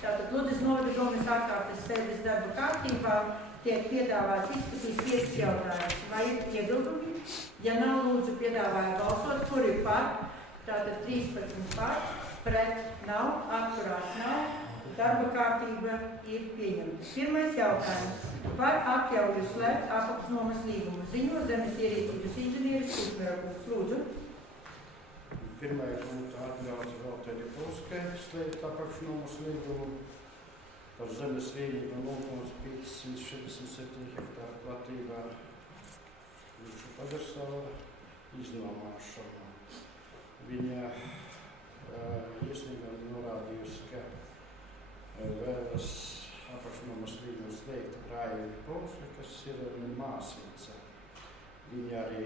Tātad Ludzas novada domes ārkārtas sēdes darba kārtībā tiek piedāvāts izskatīt 5 jautājumus. Vai ir iebildumi? Ja nav, lūdzu piedāvāju balsot, kur ir par, tātad 13 par, pret nav, atturās nav, darba kārtība ir pieņemta. Pirmais jautājums. Par atļauju slēgt apakšnomas līgumu ziņo zemes ierīcības inženieris Kusmērokungs. Lūdzu. Pirmajā punktā atļauts Valteri Polskai slēgt apakšnomas līgumu par zemes vienību nolūkums 547 hektāru platībā Līču pagastava iznomāšanu. Viņa iesnieguma norādījusi, ka vēlas apakšnomas līgumu slēgt Raivi Polskai, kas ir māsīca. Viņa arī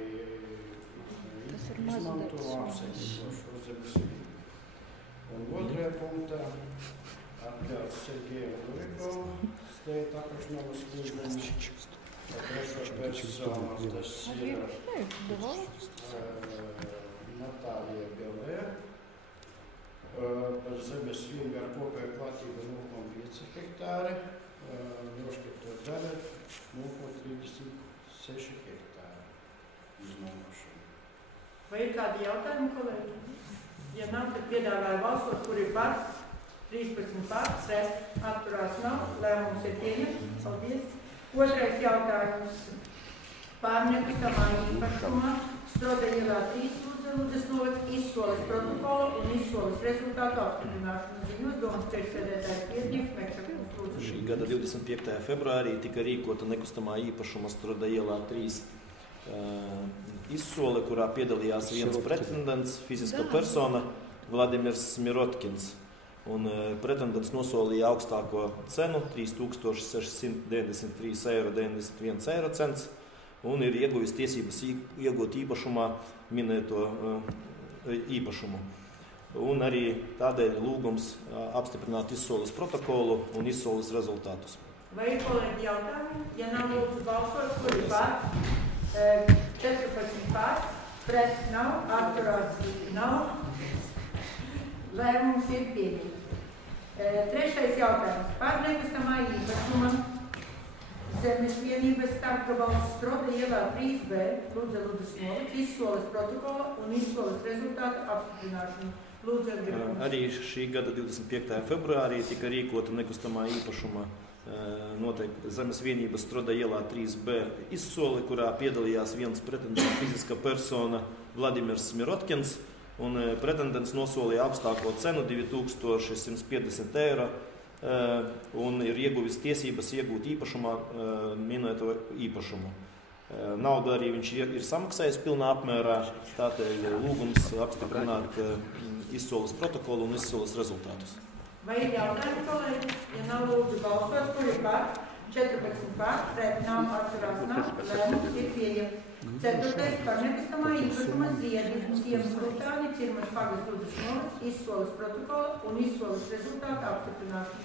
izmanto apsaimniekošo zemes vidi. Un otrajā punktā atļauts Sergeju Lurikovu slēgt apakšnomas līgumu par trešo personu, tas ir Natālija Belē, par zemes vidi ar kopēju platību 0,5 hektāri, nošķirto daļu 0,36 hektāri iznomošanu. Vai ir kādi jautājumi, kolēģi? Ja nav, tad piedāvāju balsot, kur ir par, 13 par, pret, atturās nav, lēmums ir pieņemts. Paldies. Otrais jautājums. Par nekustamā īpašumā Stroda ielā 3 Ludzas novads izsoles protokolu un izsoles rezultātu apstiprināšanu ziņos domas priekšsēdētājs Piednieks Mekšakungs. Lūdzu. Šī gada 25. februārī tika rīkota nekustamā īpašuma Stroda ielā 3 izsole, kurā piedalījās viens pretendents, fiziska persona, Vladimirs Smirotkins. Un pretendents nosolīja augstāko cenu 3693,91 eiro un ir ieguvis tiesības iegūt īpašumā minēto īpašumu. Un arī tādēļ lūgums apstiprināt izsoles protokolu un izsoles rezultātus. Vai ir kolēģi jautājumi? Ja nav, lūdzu balsot, kur ir par? 14 par, pret nav, atturās nav, lēmums ir pieņemts. Trešais jautājums. Par nekustamā īpašuma zemes vienības starpgabalu Stroda ielā 3B Ludzas novads izsoles protokola un izsoles rezultātu apstiprināšanu. Arī šī gada 25. februārī tika rīkota nekustamā īpašuma zemes vienības Stroda ielā 3B izsoli, kurā piedalījās viens pretendents, fiziska persona Vladimirs Smirotkins, un pretendents nosolīja augstāko cenu 2150 eiro un ir ieguvis tiesības iegūt īpašumā minēto īpašumu. Naudu arī viņš ir samaksājis pilnā apmērā, tātad lūgums apstiprināt izsoles protokolu un izsoles rezultātus. Vai ir jautājumi, kolēģi? Ja nav, lūdzu balsot, kur ir par? 14 par, pret nav, atturās nav, lēmums ir pieņemts. Ceturtais par nekustamā īpašuma ziedi, Ciemas Rutāni, Cirmas pagasts Ludzas novads, izsoles protokola un izsoles rezultātu apstiprināšanu.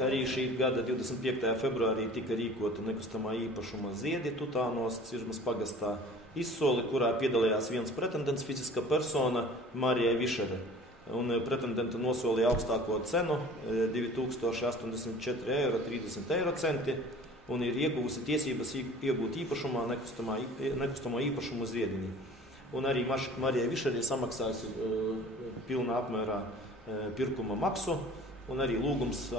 Arī šī gada 25. februārī tika rīkota nekustamā īpašuma ziedi Tutānos, Cirmas pagastā izsoli, kurā piedalījās viens pretendents, fiziska persona Marija Višere. Un pretendenta nosolīja augstāko cenu 2084,30 eiro un ir ieguvusi tiesības iegūt īpašumā nekustamo īpašumu ziediņu. Un arī Marija Višere ir samaksājusi pilnā apmērā pirkuma maksu un arī lūgums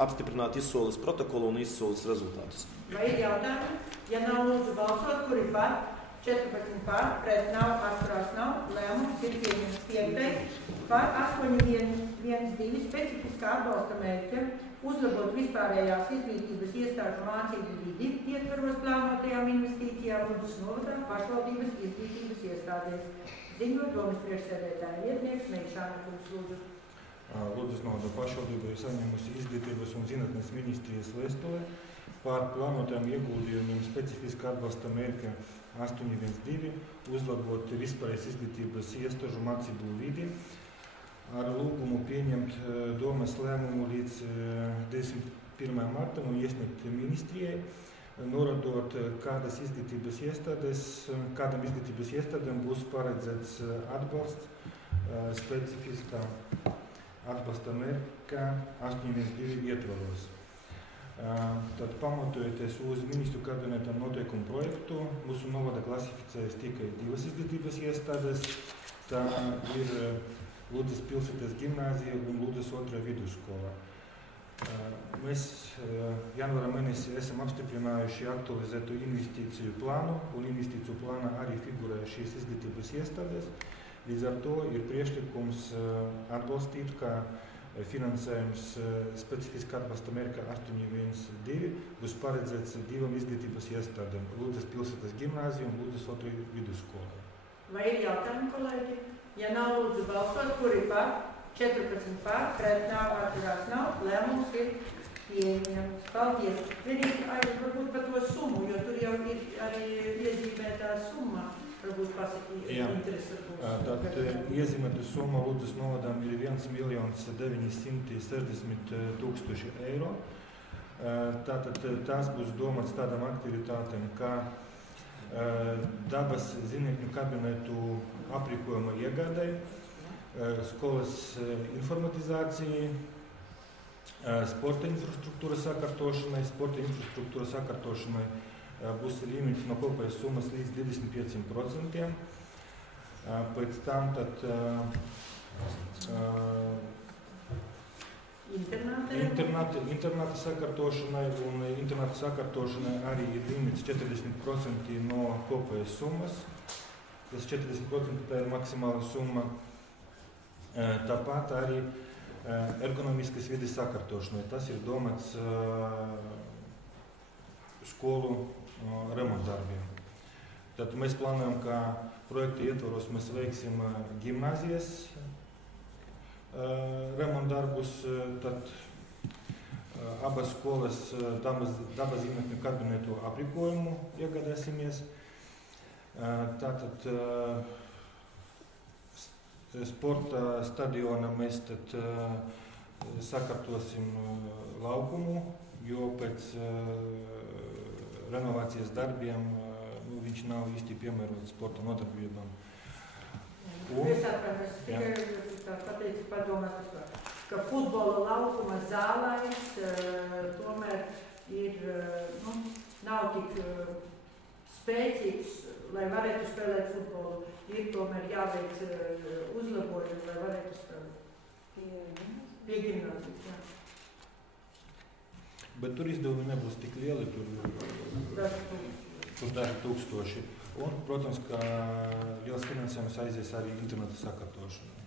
apstiprināt izsoles protokolu un izsoles rezultātus. Vai ir jautājumi? Ja nav, lūdzu balsot, kur ir par? 14 par, pret nav, atturās nav, lēmums ir pieņemts. 5. Par 8.1.2 specifiskā atbalsta mērķa uzlabot vispārējās izglītības iestāžu mācību vidi ietvaros plānotajām investīcijām Ludzas novadā pašvaldības izglītības iestādēs. Ziņot domas priekšsēdētāja Vietnieks Meišānekungs. Lūdzu. Ludzas novada pašvaldība ir saņēmusi izglītības un zinātnes ministrijas vēstuli par plānotajām ieguldījumiem specifiskā atbalsta mērķa 8.1.2 uzlabot vispārējās izglītības iestāžu mācību vidi ar lūgumu pieņemt domas lēmumu līdz 21. martam un iesniegt ministrijai noradot, kādam izglītības iestādēm būs paredzēts atbalsts specifiskā atbalsta mērķa 812 ietvaros. Tad pamatojoties uz ministru kabineta noteikumu projektu, mūsu novada klasificējas tikai 2 izglītības iestādes. Tā ir Ludzas pilsētas gimnāzija un Ludzas 2. vidusskola. Mēs janvāra mēnesī esam apstiprinājuši aktualizētu investīciju plānu, un investīciju plānā arī figurē šīs izglītības iestādes. Līdz ar to ir priekšlikums atbalstīt, ka finansējums specifiski atbalsta mērķa 812 būs paredzēts 2 izglītības iestādēm - Ludzas pilsētas gimnāzija un Ludzas 2. vidusskola. Vai ir jautājumi, kolēģi? Ja nav, lūdzu balsot, kuri par? 14 par, pret nav, atturās nav, lēmums ir pieņemts. Paldies. Vienīgi varbūt par to summu, jo tur jau ir arī iezīmētā summa. Varbūt pasakīt, interesi būs. Tad iezīmēta summa Ludzas novadām ir 1 960 000 eiro. Tātad tās būs domāts tādām aktivitātēm, kā dabas zinātņu kabinetu aprīkojuma iegādai, skolas informatizācijai, sporta infrastruktūras sakārtošanai būs limits no kopējas summas līdz 25%. Pēc tam tad internāta sakārtošanai un internāta sakārtošanai arī ir limits 40% no kopējas summas. Tas 40% tā ir maksimāla summa. Tāpat arī ergonomiskas vides sakārtošanai. Tas ir domāts skolu remontdarbiem. Tad mēs plānojam, ka projekta ietvaros mēs veiksim gimnāzijas remontdarbus, tad abas skolas dabas zinātņu kabinetu aprīkojumu iegādāsimies. Tātad sporta stadiona mēs tad sakārtosim laukumu, jo pēc renovācijas darbiem viņš nav īsti piemērots sporta nodarbībām. Es tikai pateicu padomāt, ka futbola laukuma zālais tomēr ir, nav tik spēcīgs, lai varētu spēlēt futbolu. Ir tomēr jāveic uzlabojumi, lai varētu spēlēt. Pie gimnāzijas, jā. Bet tur izdevumi nebūs tik lieli, tur daži tūkstoši. Un, protams, ka liels finansējums aizies arī interneta sakārtošanai.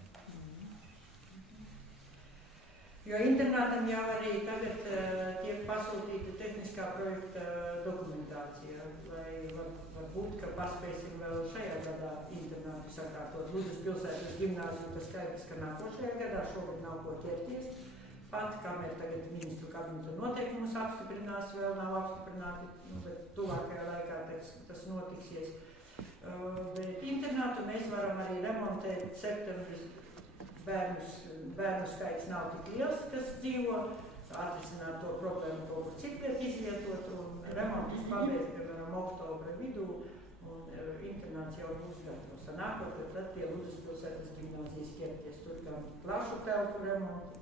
Jo internātam jau arī tagad tiek pasūtīta tehniskā projekta dokumentācija, lai varbūt, ka paspēsim vēl šajā gadā internātu sakārtot. Ludzas pilsētas gimnāziju, tas skaidrs, ka nākošajā gadā šogad nav ko ķerties. Pat, kamēr tagad ministru kabineta noteikumus apstiprinās, vēl nav apstiprināti, bet tuvākajā laikā tas notiksies. Bet internātu mēs varam arī remontēt septembris. Bērnu skaits nav tik liels, kas dzīvo, atrisināt to problēmu kaut kur citviet izvietot un remontus pabeigt, piemēram, oktobra vidū, un internāts jau būs gatavs. Nākot, tad pie Ludzas pilsētas gimnāzijas ķerties tur gan plašu telpu remonti,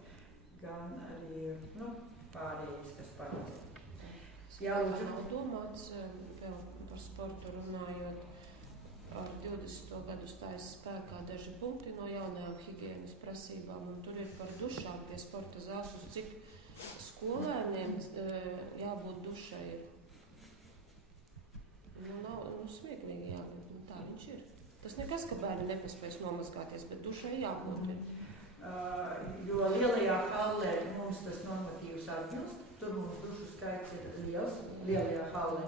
gan arī pārējais, kas paredzēts. Jā, Lūdzu. Nav domāts vēl par sportu runājot. Ar 20. gadu stājas spēkā daži punkti no jaunajām higienas prasībām, un tur ir par dušām pie sporta zāles, uz cik skolēniem jābūt dušai. Nav smieklīgi jābūt, tā viņš ir. Tas nekas, ka bērni nepaspēs nomazgāties, bet dušai jābūt ir. Jo lielajā hallē mums tas normatīvs atbilst, tur mums dušu skaits ir liels, lielajā hallē.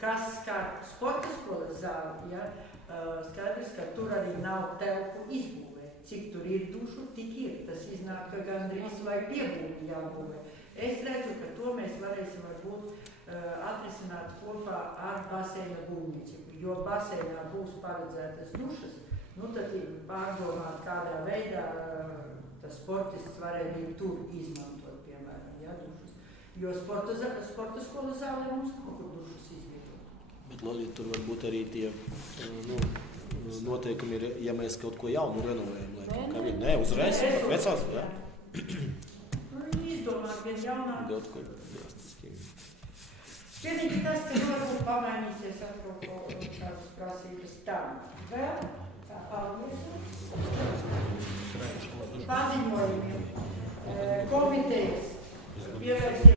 Kas skar sporta skolas zāli, ja? Skaidrs, ka tur arī nav telpu izbūvē. Cik tur ir dušu, tik ir. Tas iznāk, ka gandrīz vai piebūvi jābūvē. Es redzu, ka to mēs varēsim varbūt atrisināt kopā ar baseina būvniecību, jo baseinā būs paredzētas dušas, tad ir pārdomāt, kādā veidā tas sportists varēja tur izmantot, piemēram, ja, dušas. Jo sporta skola zālē mums nav kur dušas izvietot. Bet Lolita, tur varbūt arī tie noteikumi ir, ja mēs kaut ko jaunu renovējam. Nē, uzreiz, vecās, jā? Viņi izdomās vien jaunāk. Kaut ko drastiskiem. Vienīgi tas, ka varbūt pamainīsies atkal kādas prasības tam. Vēl, tā paldies. Paziņojumiem komitejas pievērsies